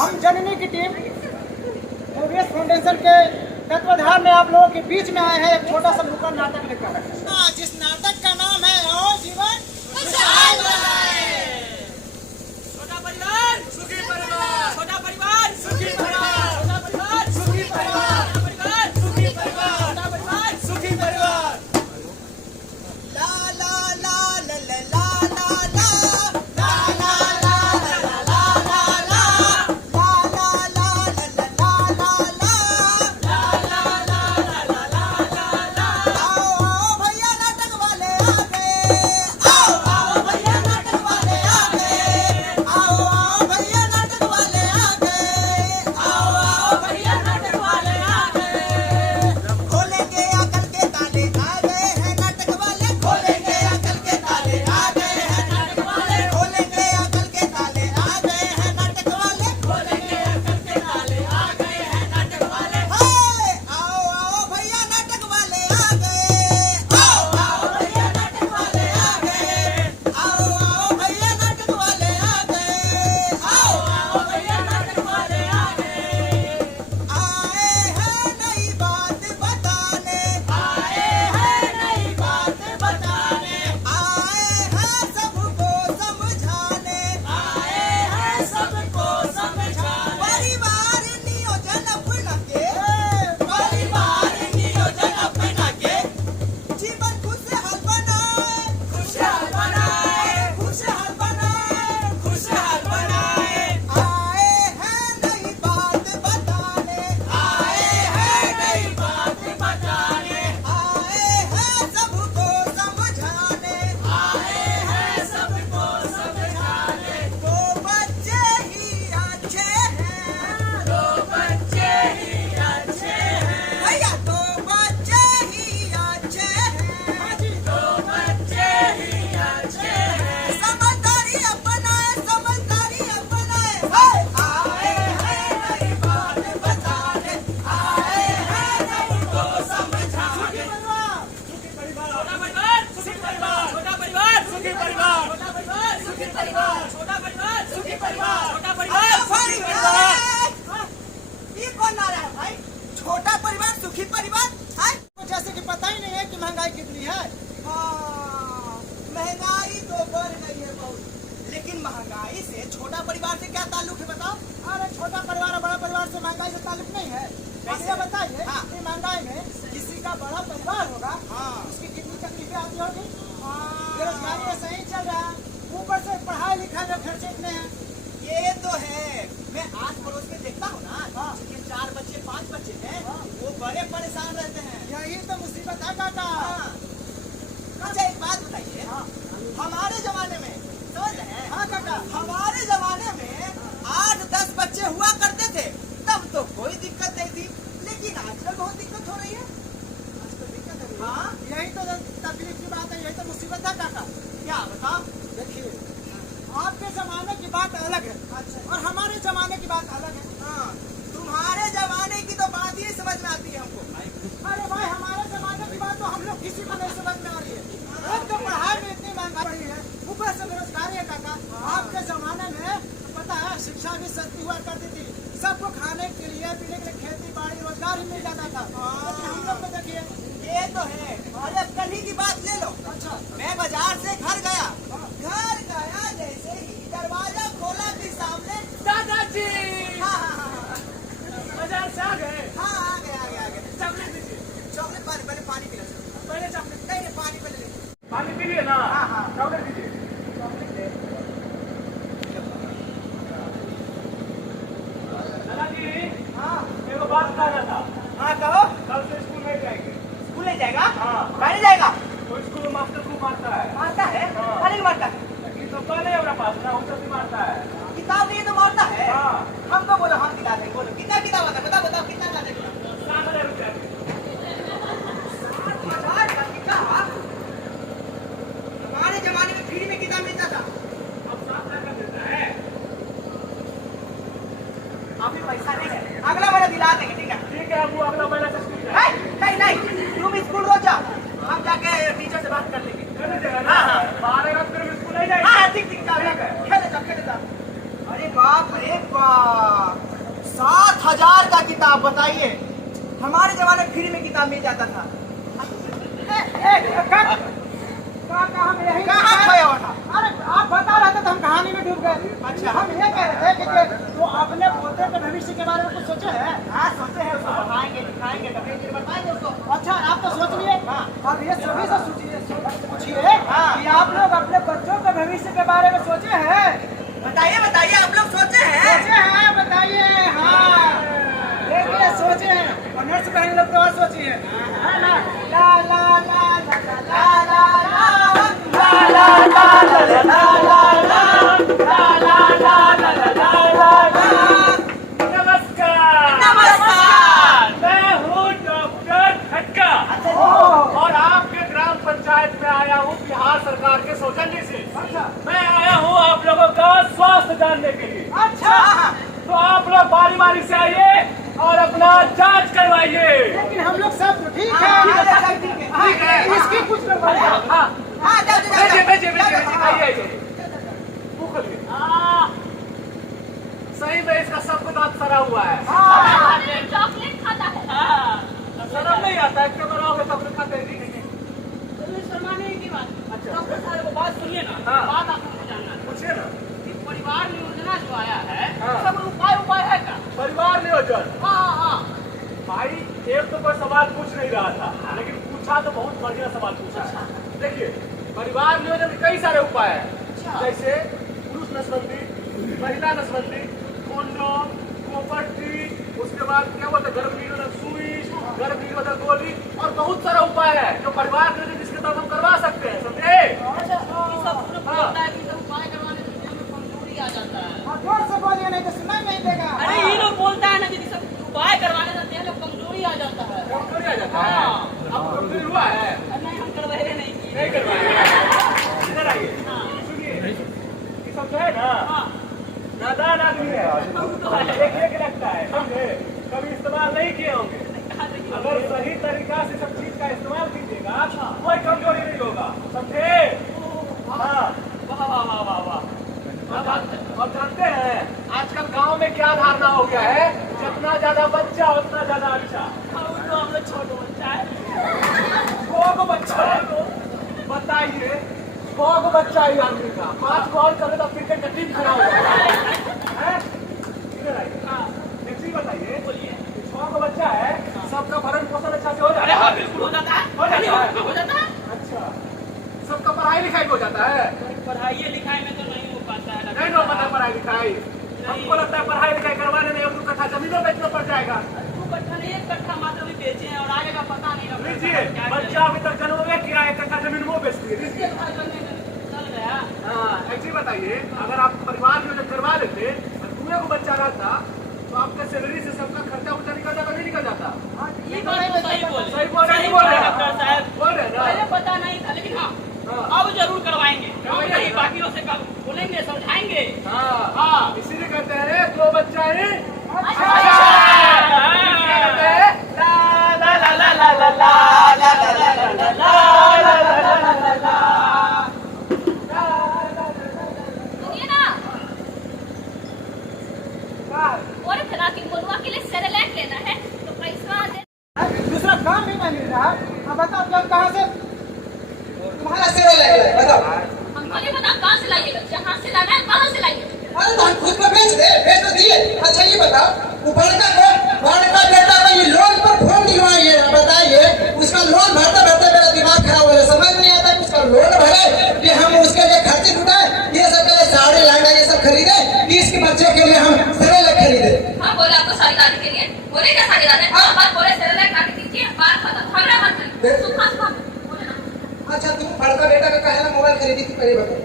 हम जननी की team OBS foundation के तत्वाधान में आप लोगों के बीच में आए हैं एक छोटा सा नुक्कड़ नाटक लेकर, जिस नाटक का नाम है आओ जीवन खुशहाल बनाए। छोटा परिवार सुखी परिवार, छोटा परिवार सुखी परिवार, छोटा परिवार सुखी परिवार, छोटा परिवार सुखी परिवार, छोटा परिवार सुखी परिवार। ला ला ला ला ला छोटा परिवार सुखी परिवार है। जैसे कि पता ही नहीं है कि महंगाई कितनी है। महंगाई तो बढ़ गई है बहुत, लेकिन महंगाई से छोटा परिवार से क्या ताल्लुक है बताओ? अरे छोटा परिवार और बड़ा परिवार से महंगाई से ताल्लुक नहीं है। ऐसे बताइए कि महंगाई में किसी का बड़ा परिवार होगा, उसकी कितनी तकलीफें आती होगी। बेरोजगारी में सही चल रहा है, ऊपर से पढ़ाई लिखाई में खर्चे इतने हैं। ये तो है, मैं आस पड़ोस में देखता हूँ ना, जिनके 4 बच्चे 5 बच्चे हैं, वो बड़े परेशान रहते हैं। यही तो मुसीबत है काका। अच्छा एक बात बताइए, हमारे जमाने में समझ रहे हैं? हाँ काका, हमारे जमाने में 8-10 बात अलग है। हाँ, तुम्हारे जमाने की तो बात ही समझ में आती है हमको। अरे भाई, हमारे जमाने की बात तो हम लोग किसी को नहीं समझ में आ रही है। एक तो पढ़ाई में इतनी महंगाई बढ़ी है, ऊपर से बेरोजगारी है काका। आपके जमाने में पता है शिक्षा भी सस्ती हुआ करती थी, सबको खाने के लिए पीने के लिए खेती बाड़ी रोजगार ही मिल जाता था। लेकिन हम लोग को देखिए, ये तो है। अरे कल ही की बात ले लो। अच्छा, मैं बाजार से घर गया जैसे ही दरवाजा खोला कि सामने दादाजी। बाजार से आ गए? हाँ, आ गए। चॉकलेट दीजिए। चॉकलेट पहले पानी पी लो। पहले चॉकलेट नहीं, पानी पहले ले। पानी पी लिए ना? हाँ। चॉकलेट दीजिए। चॉकलेट दे। दादाजी, हाँ, मेरे को बात करना था। हाँ कहो। कल से स्कूल नहीं जाएंगे। स्कूल नहीं जाएगा? हाँ। नहीं जाएगा? तो स्कूल में मास्टर खूब मारता है। मारता है? हाँ। नहीं मारता है। किताब नहीं है मेरे पास ना, उसे भी मारता है। किताब नहीं तो मारता है। हाँ। हमको बोलो, हम दिला देंगे। बोलो कितना किताब आता है? बताओ कितना ला देंगे? 7,000 रुपया। 7,000 का किताब? हमारे जमाने में फ्री में किताब मिलता था। अब 7,000 का देता है। अभी पैसा नहीं है, अगला महीना दिला देंगे। ठीक है? ठीक है, अब वो अगला महीना से स्कूल जाए। नहीं, तुम स्कूल रोज जाओ, हम जाके टीचर से बात कर लेंगे। कर लीजिएगा ना? हाँ। 12 रात फिर स्कूल नहीं जाएंगे। हाँ, ठीक खेले जाओ। अरे बाप रे बाप, 7,000 का किताब, बताइए। हमारे जमाने में फ्री में किताब मिल जाता था। कहाँ खोया हुआ था? अरे आप बता रहे थे तो हम कहानी में डूब गए। अच्छा, हम ये कह रहे थे कि तो अपने पोते के भविष्य के बारे में कुछ सोचे हैं? हाँ, सोचे हैं। उसको पढ़ाएंगे लिखाएंगे, बताएंगे उसको। अच्छा, आप तो सोच लिए। हाँ। अब ये सभी से पूछिए कि आप लोग अपने बच्चों के भविष्य के बारे में सोचे हैं? बताइए आप लोग सोचे हैं? बताइए। हाँ, देखिए सोचे हैं। और नर्स बहन लोग तो और सोचिए। है ना? ला ला ला ला ला ला नमस्कार, मैं हूँ डॉक्टर खटका और आपके ग्राम पंचायत में आया हूँ बिहार सरकार के सौजन्य से। मैं आया हूँ आप लोगों का स्वास्थ्य जानने के लिए। अच्छा, तो आप लोग बारी बारी से आइए और अपना जांच करवाइए। लेकिन हम लोग सब ठीक है। इसकी कुछ करवाइए। भेजिए, आइए। सही में इसका सबको दांत सड़ा हुआ है। चॉकलेट खाता है। शर्म नहीं आता है? क्यों कराओगे? चॉकलेट खाते हैं? शर्माने की बात। अच्छा। डॉक्टर साहब को बात सुनिए ना। हाँ। बात आपको जानना है। पूछिए ना। कि परिवार नियोजना जो आया है, हाँ। सब उपाय है क्या? परिवार नियोजन? हाँ। भाई, एक तो कोई सवाल पूछ नहीं रहा था, लेकिन पूछा तो बहुत बढ़िया सवाल पूछा है। देखिए, परिवार नियोजन में कई सारे उपाय हैं, जैसे पुरुष नसबंदी, महिला नसबंदी, कॉन्डोम, प्रॉपर्टी, उसके बाद क्या बोलते हैं, गर्भ निरोधक सुई, गर्भ निरोधक गोली और बहुत सारा उपाय है जो परिवार नियोजन जिसके तहत हम करवा सकते हैं। समझे? बोलता है कि सब उपाय करवाने से देह में कमजोरी आ जाता है। जोर से बोलिए, नहीं तो सुनाई नहीं देगा। अरे ये लोग बोलता है ना कि सब उपाय करवाने से देह में कमजोरी आ जाता है। कमजोरी आ जाता है? आपको कमजोरी हुआ है? नहीं, हम करवाए नहीं। नहीं करवाए? इधर आइए, सुनिए। ये सब जो है ना, नादान आदमी है, एक लगता है, समझे? कभी इस्तेमाल नहीं किए होंगे। अगर सही तरीका से सब चीज का इस्तेमाल कीजिएगा, कोई कमजोरी नहीं होगा। समझे? हाँ। वाह। और जानते हैं आजकल गांव में क्या धारणा हो गया है? जितना ज्यादा बच्चा उतना ज्यादा अच्छा। तो हम लोग छोटे बच्चा है। 100 बच्चा है। बताइए, 100 बच्चा है आदमी का, 5 कॉल करे तो क्रिकेट का टीम खड़ा हो जाएगा। इधर आइए। एक चीज बताइए, 100 बच्चा है, सबका भरण पोषण अच्छा से हो जाता है? हाँ, बिल्कुल हो जाता है। हो जाता है। अच्छा, सबका पढ़ाई लिखाई हो जाता है? पढ़ाई लिखाई में तो नहीं हो पाता है। नहीं हो पाता पढ़ाई लिखाई? हमको लगता है पढ़ाई लिखाई करवाने में 1-2 कट्ठा जमीनों बेचना पड़ जाएगा। 2 कट्ठा नहीं, 1 कट्ठा मात्र भी बेचे हैं और आगे का पता नहीं। लीजिए, बच्चा अभी तक जन्म में किया, 1 कट्ठा जमीन वो बेचती है। लीजिए। चल गया। हाँ, एक चीज बताइए, अगर आप परिवार नियोजन करवा लेते और दूसरे को बच्चा रहता तो आपका सैलरी से सबका खर्चा उर्चा निकल जाता, नहीं निकल जाता? ये बात तो सही बोले। सही बोल रहे हैं डॉक्टर साहब। बोल रहे हैं ना? पहले पता नहीं था, लेकिन हाँ, अब जरूर करवाएंगे। बाकियों से बोलेंगे, समझाएंगे। हाँ, इसीलिए कहते हैं 2 बच्चा ही बोले थे ना कि मुनुआ के लिए सेरेलैक लेना है तो पैसा दे। दूसरा काम भी नहीं मिल रहा। अब बताओ जब कहाँ से तुम्हारा सिर लगे बताओ। हमको नहीं पता कहाँ से लाइएगा, जहाँ से लाना है वहाँ से लाइए। अरे तो हम खुद को भेज तो दिए। अच्छा ये बताओ वो बड़का बेटा का ये लोन पर फोन दिलवाइए बताइए उसका लोन भरते भरते मेरा दिमाग खराब हो रहा है। समझ नहीं आता कि उसका लोन भरे कि हम उसके लिए खर्चे उठाए। ये सब के लिए साड़ी लहंगा ये सब खरीदे 20 के बच्चे के लिए हम सेरेलैक खरीदे। हाँ बोले आपको साड़ी लाने के लिए, बोले क्या साड़ी लाना है, बात बोले सेरेलैक ला के दीजिए, बात खत्म। हमरा मत करिए, सुखा सुखा बोले ना। अच्छा तुम बड़का बेटा का कहना मोबाइल खरीदी थी पहले बताओ।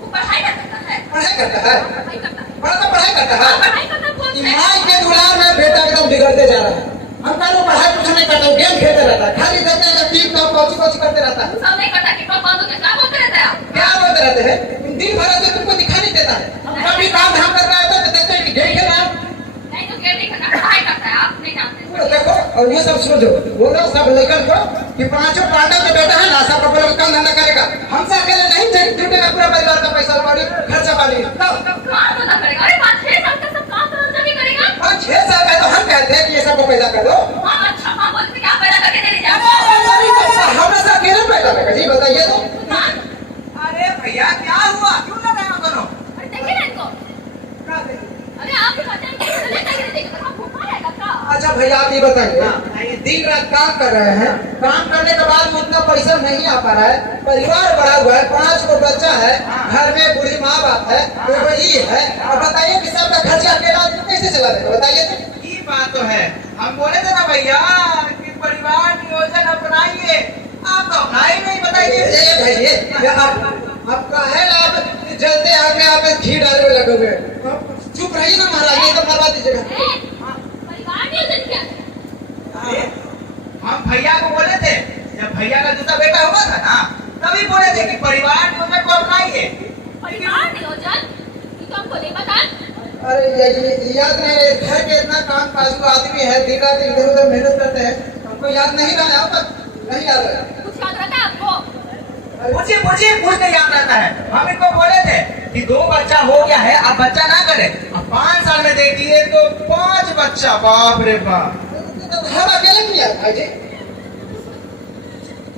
वो पढ़ाई करता है, पढ़ाई करता है पढ़ाई करता है, बड़का पढ़ाई करता है। पढ़ाई करता है। कौन से माई के दुलार में बेटा एकदम बिगड़ते जा रहा है। हम कह लो पढ़ाई कुछ नहीं करता गेम खेलते रहता है खाली देखते हैं टिकटॉक कोची करते रहता है। सब नहीं करता, टिकटॉक बंद हो गया, क्या बोलते रहते हैं आप? क्या बोलते रहते हैं दिन भर से तुमको दिखा नहीं देता है। कभी काम धाम करता है तो देखते हैं कि गेम खेल रहा है। नहीं तो गेम नहीं करता, पढ़ाई करता है, आप नहीं जानते। तो देखो और ये सब समझो बोलो सब लेकर को कि पांचों पार्टनर के बेटा है ना सब अपना काम धंधा करेगा। हमसे अकेले नहीं जुटेगा पूरा परिवार का पैसा पानी खर्चा पानी। काम तो ना करेगा, अरे 5-6 साल तक सब काम तो अंदर भी करेगा। और 6 साल का तो हम कहते हैं कि ये सबको पैदा कर दो। हाँ अच्छा, हाँ बोलते थे क्या पैदा करके दे दीजिए। हमें से अकेले पैदा करेगा जी बताइए तो। हाँ, अरे भैया क्या हुआ क्यों लड़ रहे हो दोनों? अरे देखिए ना इनको, अरे आप भी कहते हैं कि सेरेलैक ला के देंगे तो हम भूखा रहेगा क्या? अच्छा भैया आप ये बताइए दिन रात काम कर रहे हैं काम करने के बाद में उतना पैसा नहीं आ पा रहा है परिवार बढ़ा हुआ है 5 को बच्चा है घर में बूढ़ी माँ बाप है तो ये है और बताइए कि सबका खर्चा अकेला आदमी कैसे चला देगा बताइए तो। ये बात तो है हम बोले थे ना भैया कि परिवार नियोजन अपनाइए आप तो अपनाए नहीं बताइए। ये भैया आप काहे आप जलते आग में आप घी डाले हुए लगे हुए चुप रहिए ना महाराज ये तो मरवा दीजिएगा। परिवार नियोजन क्या है? अरे, हम भैया को बोले थे जब भैया का दूसरा बेटा हुआ था ना तभी बोले थे कि परिवार नियोजन को अपनाइए। परिवार नियोजन ये तो हमको नहीं पता। अरे ये याद नहीं घर के इतना काम काजू आदमी है दिन रात इधर उधर मेहनत करते हैं हमको याद नहीं रहा नहीं याद रहा। कुछ याद रहता है आपको? पूछिए पूछते याद रहता है। हम इनको बोले थे कि 2 बच्चा हो गया है अब बच्चा ना करे अब 5 साल में देखिए तो 5 बच्चा बाप रे बाप। हम अकेले किया भाई जी।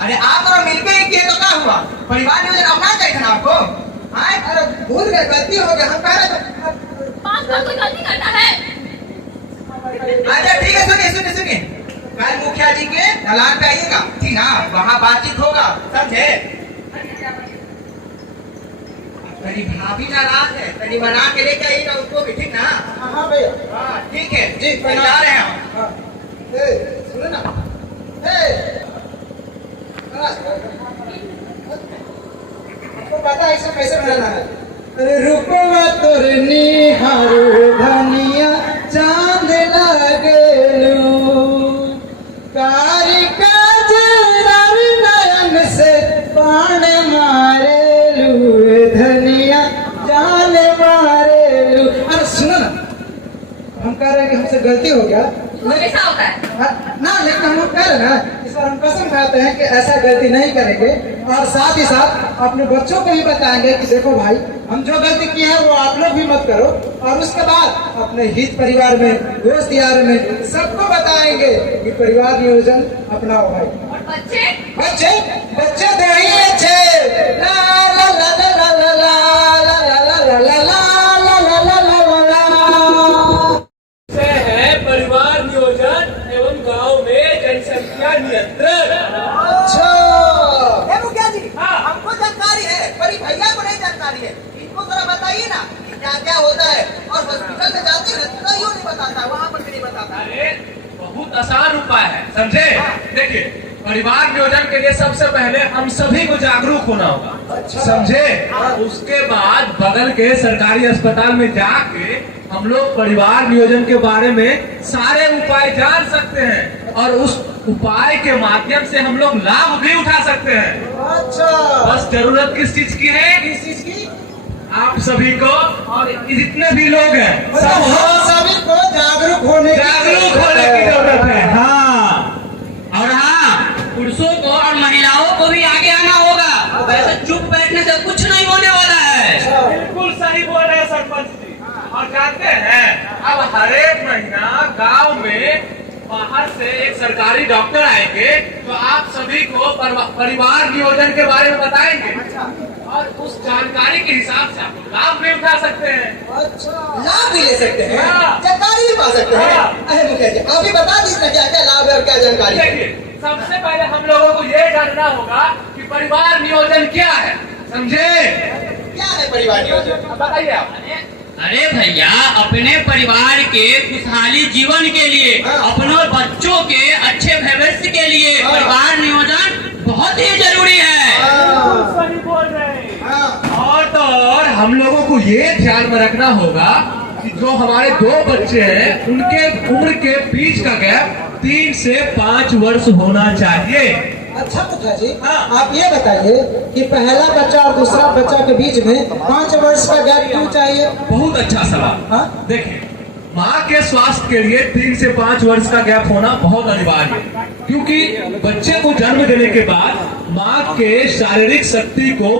अरे आप और मिलके ही किए तो क्या हुआ परिवार नियोजन अपना चाहिए था आपको। हाँ अरे भूल गए गलती हो गया हम कह रहे थे 5 साल कोई गलती करता है? अच्छा ठीक है सुनिए कल मुखिया जी के दलान पे आइएगा ठीक ना वहाँ बातचीत होगा समझे। मेरी भाभी नाराज है कहीं मना के लेके आइएगा उसको भी ठीक ना। हाँ भैया हाँ ठीक है जी जा रहे हैं हम। हाँ सुनो ना आपको पता है इसे कैसे बनाना है। अरे रुपवा तोर निहारू धनिया चांद लागेलू कारी काजर नयन से बाण मारेलू धनिया जान मारेलू। अरे सुनो ना हम कह रहे हैं कि हमसे गलती हो गया ऐसा होता है ना लेकिन हम लोग कह रहे हैं ना इस बार हम कसम खाते हैं कि ऐसा गलती नहीं करेंगे और साथ ही साथ अपने बच्चों को भी बताएंगे कि देखो भाई हम जो गलती की है वो आप लोग भी मत करो और उसके बाद अपने हित परिवार में दोस्त यार में सबको बताएंगे कि परिवार नियोजन अपनाओ भाई। और बच्चे बच्चे बच्चे तो ही अच्छे ला ला ला ला ला ला ला ला ला ला ला ला ला ला ला ला। से है परिवार नियोजन एवं गांव में जनसंख्या नियंत्रण। अच्छा ए मुखिया जी हाँ। हमको जानकारी है पर ये भैया को नहीं जानकारी है इनको जरा बताइए ना कि क्या क्या होता है और हॉस्पिटल में जाते हैं तो कहीं नहीं बताता वहाँ पर भी नहीं बताता। अरे बहुत आसान उपाय है समझे। देखिए परिवार नियोजन के लिए सबसे पहले हम सभी को जागरूक होना होगा समझे। उसके बाद बगल के सरकारी अस्पताल में जाके हम लोग परिवार नियोजन के बारे में सारे उपाय जान सकते हैं और उस उपाय के माध्यम से हम लोग लाभ भी उठा सकते हैं। अच्छा बस जरूरत किस चीज की है? किस चीज की? आप सभी को और जितने भी लोग हैं सब हम सभी को जागरूक होने की जरूरत है। हाँ और हाँ पुरुषों को और महिलाओं को भी आगे आना होगा वैसे चुप बैठने से कुछ नहीं होने वाला है। बिल्कुल सही बोल रहे हैं सरपंच जी। और जानते हैं अब हर एक महीना गांव में बाहर से एक सरकारी डॉक्टर आएंगे तो आप सभी को परिवार नियोजन के बारे में बताएंगे और उस जानकारी के हिसाब से आप लाभ भी उठा सकते हैं। लाभ भी ले सकते हैं, हाँ। जानकारी भी पा सकते हैं। हाँ। अरे मुखिया जी आप ही बता दीजिए क्या क्या लाभ है और क्या जानकारी है। देखिए, सबसे पहले हम लोगों को ये जानना होगा कि परिवार नियोजन क्या है, समझे? क्या है परिवार नियोजन? अब बताइए आप। अरे भैया, अपने परिवार के खुशहाली जीवन के लिए, अपने बच्चों के अच्छे भविष्य के लिए परिवार नियोजन बहुत ही जरूरी है। सही बोल रहे हैं। और तो और हम लोगों को ये ध्यान में रखना होगा कि जो हमारे 2 बच्चे हैं उनके उम्र के बीच का गैप 3 से 5 वर्ष होना चाहिए। अच्छा मुखिया जी हाँ। आप ये बताइए कि पहला बच्चा और दूसरा बच्चा के बीच में 5 वर्ष का गैप क्यों चाहिए? बहुत अच्छा सवाल। हाँ? देखिए, माँ के स्वास्थ्य के लिए 3 से 5 वर्ष का गैप होना बहुत अनिवार्य है, क्योंकि बच्चे को जन्म देने के बाद माँ के शारीरिक शक्ति को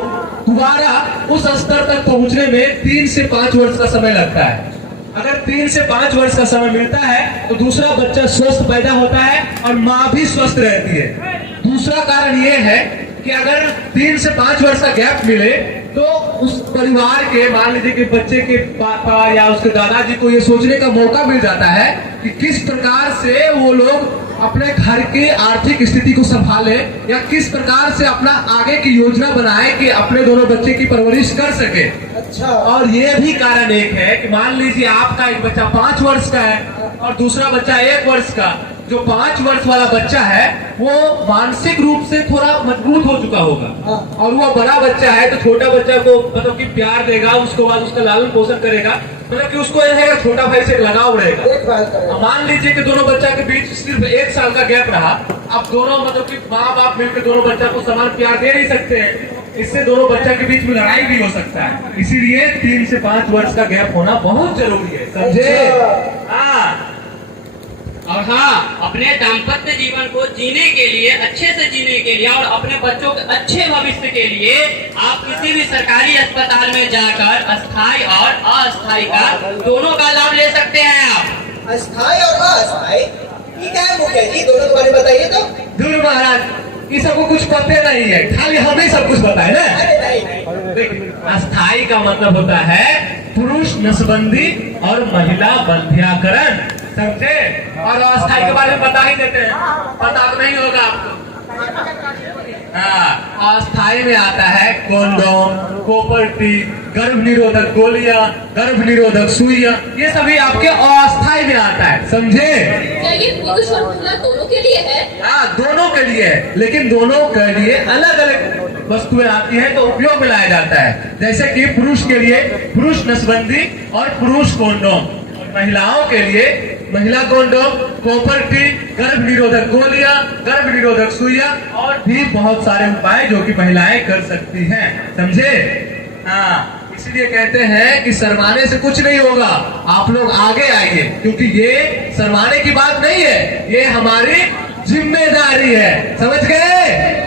दोबारा उस स्तर तक पहुँचने में 3 से 5 वर्ष का समय लगता है। अगर 3 से 5 वर्ष का समय मिलता है तो दूसरा बच्चा स्वस्थ पैदा होता है और माँ भी स्वस्थ रहती है। दूसरा कारण ये है कि अगर 3 से 5 वर्ष का गैप मिले तो उस परिवार के, मान लीजिए कि बच्चे के पापा या उसके दादाजी को ये सोचने का मौका मिल जाता है कि किस प्रकार से वो लोग अपने घर की आर्थिक स्थिति को संभाले या किस प्रकार से अपना आगे की योजना बनाए कि अपने दोनों बच्चे की परवरिश कर सके। अच्छा। और ये भी कारण एक है कि मान लीजिए आपका एक बच्चा 5 वर्ष का है और दूसरा बच्चा 1 वर्ष का। जो 5 वर्ष वाला बच्चा है वो मानसिक रूप से थोड़ा मजबूत हो चुका होगा और वो बड़ा बच्चा है तो छोटा बच्चा को मतलब कि प्यार देगा, उसके बाद उसका लालन पोषण करेगा, मतलब कि उसको रहेगा छोटा भाई से लगाव रहेगा। देखभाल करेगा। मान लीजिए कि दोनों बच्चा के बीच सिर्फ 1 साल का गैप रहा, अब दोनों मतलब कि माँ बाप मिलकर दोनों बच्चा को समान प्यार दे नहीं सकते हैं, इससे दोनों बच्चा के बीच में लड़ाई भी हो सकता है। इसीलिए 3 से 5 वर्ष का गैप होना बहुत जरूरी है, समझे? हाँ। और हाँ, अपने दाम्पत्य जीवन को जीने के लिए, अच्छे से जीने के लिए और अपने बच्चों के अच्छे भविष्य के लिए आप किसी भी सरकारी अस्पताल में जाकर अस्थायी और अस्थायी का दोनों का लाभ ले सकते हैं आप। अस्थायी और अस्थायी ये क्या है मुखिया जी? दोनों के बारे में बताइए तो। दूर महाराज, ये सबको कुछ पता नहीं है, खाली हमें सब कुछ पता है ना। अरे नहीं। देखिए, अस्थायी का मतलब होता है पुरुष नसबंदी और महिला बंध्याकरण, समझे? और अस्थायी के बारे में बता ही देते हैं, पता तो नहीं होगा आपको। हाँ, अस्थायी में आता है कॉन्डोम, कॉपर टी, गर्भ निरोधक गोलियां, गर्भ निरोधक सुइयां, ये सभी आपके अस्थायी में आता है, समझे? क्या ये पुरुष और महिला दोनों के लिए है? हाँ, दोनों के लिए है, लेकिन दोनों के लिए अलग अलग वस्तुएं आती हैं तो उपयोग में लाया जाता है। जैसे कि पुरुष के लिए पुरुष नसबंदी और पुरुष कॉन्डोम, महिलाओं के लिए महिला कॉन्डोम, कॉपर टी, गर्भ निरोधक गोलियां, गर्भ निरोधक सुइयां और भी बहुत सारे उपाय जो कि महिलाएं कर सकती हैं, समझे? हाँ, इसलिए कहते हैं कि शर्माने से कुछ नहीं होगा, आप लोग आगे आइए, क्योंकि ये शर्माने की बात नहीं है, ये हमारी जिम्मेदारी है, समझ गए?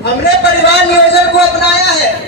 हमने परिवार नियोजन को अपनाया है